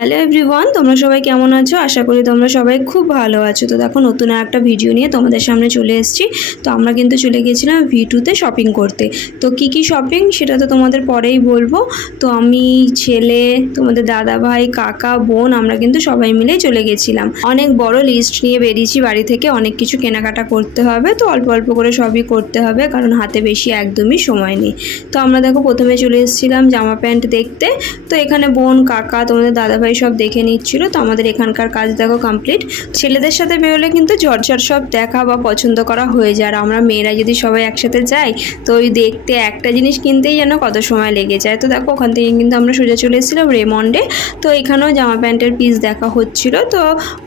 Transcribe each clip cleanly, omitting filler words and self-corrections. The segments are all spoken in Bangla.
হ্যালো এভরিওয়ান, তোমরা সবাই কেমন আছো? আশা করি তোমরা সবাই খুব ভালো আছো। তো দেখো নতুন একটা ভিডিও নিয়ে তোমাদের সামনে চলে এসেছি। তো আমরা কিন্তু চলে গিয়েছিলাম V2-তে শপিং করতে। তো কি শপিং সেটা তো তোমাদের পরেই বলবো। তো আমি, ছেলে, তোমাদের দাদা ভাই, কাকা, বোন আমরা কিন্তু সবাই মিলে চলে গেছিলাম। অনেক বড় লিস্ট নিয়ে বেরিয়েছি বাড়ি থেকে, অনেক কিছু কেনাকাটা করতে হবে। তো অল্প অল্প করে সবই করতে হবে, কারণ হাতে বেশি একদমই সময় নেই। তো আমরা দেখো প্রথমে চলে এসেছিলাম জামা প্যান্ট দেখতে। তো এখানে বোন, কাকা, তোমাদের দাদা ভাই সব দেখে নিচ্ছিল। তো আমাদের এখানকার কাজ দেখো কমপ্লিট। ছেলেদের সাথে বেরোলে কিন্তু ঝটঝট সব দেখা বা পছন্দ করা হয়ে যায়। আর আমরা মেয়েরা যদি সবাই একসাথে যাই তো ওই দেখতে একটা জিনিস কিনতেই যেন কত সময় লেগে যায়। তো দেখো ওখান থেকে কিন্তু আমরা সোজা চলে এসেছিলাম রেমন্ডে। তো এখানেও জামা প্যান্টের পিস দেখা হচ্ছিল। তো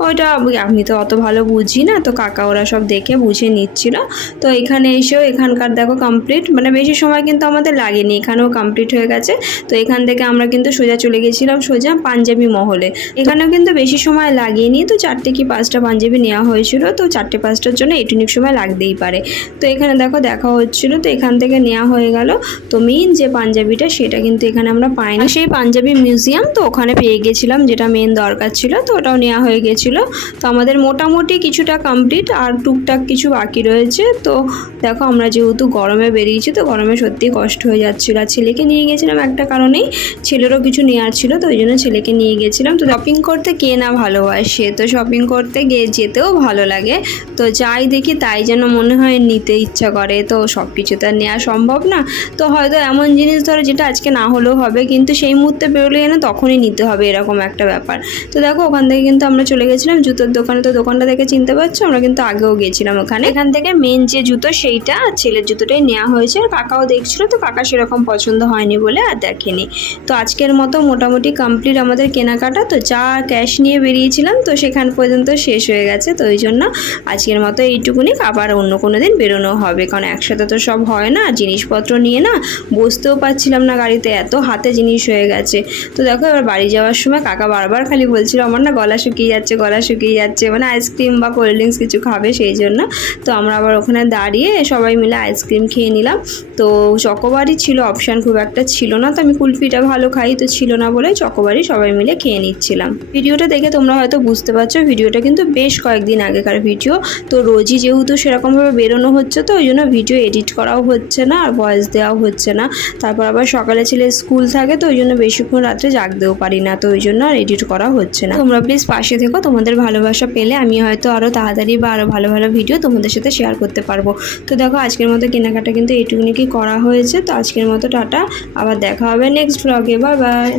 ওইটা আমি তো অত ভালো বুঝি না, তো কাকা ওরা সব দেখে বুঝে নিচ্ছিল। তো এখানে এসেও এখানকার দেখো কমপ্লিট, মানে বেশি সময় কিন্তু আমাদের লাগেনি, এখানেও কমপ্লিট হয়ে গেছে। তো এখান থেকে আমরা কিন্তু সোজা চলে গেছিলাম সোজা পাঞ্জাবি মহলে। এখানেও কিন্তু বেশি সময় লাগেনি, তো 4টে কি 5টা পাঞ্জাবি নেওয়া হয়েছিল। তো 4টে 5টার জন্য এটুনিক সময় লাগতেই পারে। তো এখানে দেখো দেখা হচ্ছিল, তো এখান থেকে নেওয়া হয়ে গেল। তো মেইন যে পাঞ্জাবিটা সেটা কিন্তু এখানে আমরা পাইনি, সেই পাঞ্জাবি মিউজিয়াম, তো ওখানে পেয়ে গেছিলাম যেটা মেন দরকার ছিল। তো ওটাও নেওয়া হয়ে গেছিলো। তো আমাদের মোটামুটি কিছুটা কমপ্লিট, আর টুকটাক কিছু বাকি রয়েছে। তো দেখো আমরা যেহেতু গরমে বেরিয়েছি, তো গরমে সত্যিই কষ্ট হয়ে যাচ্ছিলো। আর ছেলেকে নিয়ে গেছিলাম একটা কারণেই, ছেলেরও কিছু নেওয়ার ছিল, তো ওই জন্য ছেলেকে নিয়ে গেছিলাম। তো শপিং করতে কে না ভালোবাসে, তো শপিং করতে গিয়ে যেতেও ভালো লাগে। তো যাই দেখি তাই যেন মনে হয় নিতে ইচ্ছা করে। তো সব কিছু তো আর নেওয়া সম্ভব না। তো হয়তো এমন জিনিস ধরো যেটা আজকে না হলেও হবে, কিন্তু সেই মুহূর্তে বেরোলে যেন তখনই নিতে হবে, এরকম একটা ব্যাপার। তো দেখো ওখান থেকে কিন্তু আমরা চলে গেছিলাম জুতোর দোকানে। তো দোকানটা দেখে চিনতে পারছো, আমরা কিন্তু আগেও গেছিলাম ওখানে। এখান থেকে মেন যে জুতো সেইটা, ছেলের জুতোটাই নেওয়া হয়েছে। আর কাকাও দেখছিল, তো কাকা সেরকম পছন্দ হয়নি বলে আর দেখেনি। তো আজকের মতো মোটামুটি কমপ্লিট আমাদের কেনাকাটা। তো যা ক্যাশ নিয়ে বেরিয়েছিলাম তো সেখান পর্যন্ত শেষ হয়ে গেছে। তো ওই জন্য আজকের মতো এইটুকুনি, আবার অন্য কোনো দিন বেরোনো হবে, কারণ একসাথে তো সব হয় না। জিনিসপত্র নিয়ে না বসতেও পারছিলাম না গাড়িতে, এত হাতে জিনিস হয়ে গেছে। তো দেখো এবার বাড়ি যাওয়ার সময় কাকা বারবার খালি বলছিল আমার না গলা শুকিয়ে যাচ্ছে, গলা শুকিয়ে যাচ্ছে, মানে আইসক্রিম বা কোল্ড ড্রিঙ্কস কিছু খাবে সেই জন্য। তো আমরা আবার ওখানে দাঁড়িয়ে সবাই মিলে আইসক্রিম খেয়ে নিলাম। তো চকোবারই ছিল, অপশান খুব একটা ছিল না। তো আমি কুলফিটা ভালো খাই, তো ছিল না বলে চকোবারই সবাই মিলে খেয়ে নিচ্ছিলাম। ভিডিওটা দেখে তোমরা হয়তো বুঝতে পারছো ভিডিওটা কিন্তু বেশ কয়েকদিন আগেকার ভিডিও। তো রোজই যেহেতু সেরকমভাবে বেরোনো হচ্ছে, তো ওই জন্য ভিডিও এডিট করাও হচ্ছে না আর ভয়েস দেওয়াও হচ্ছে না। তারপর আবার সকালে ছেলে স্কুল থাকে, তো ওই জন্য বেশিক্ষণ রাত্রে জাগতেও পারি না, তো ওই জন্য আর এডিট করা হচ্ছে না। তোমরা প্লিজ পাশে থেকো, তোমাদের ভালোবাসা পেলে আমি হয়তো আরও তাড়াতাড়ি বা আরও ভালো ভালো ভিডিও তোমাদের সাথে শেয়ার করতে পারবো। তো দেখো আজকের মতো কেনাকাটা কিন্তু এইটুকুনি কি করা হয়েছে। তো আজকের মতো টাটা, আবার দেখা হবে নেক্সট ব্লগে। Bye bye.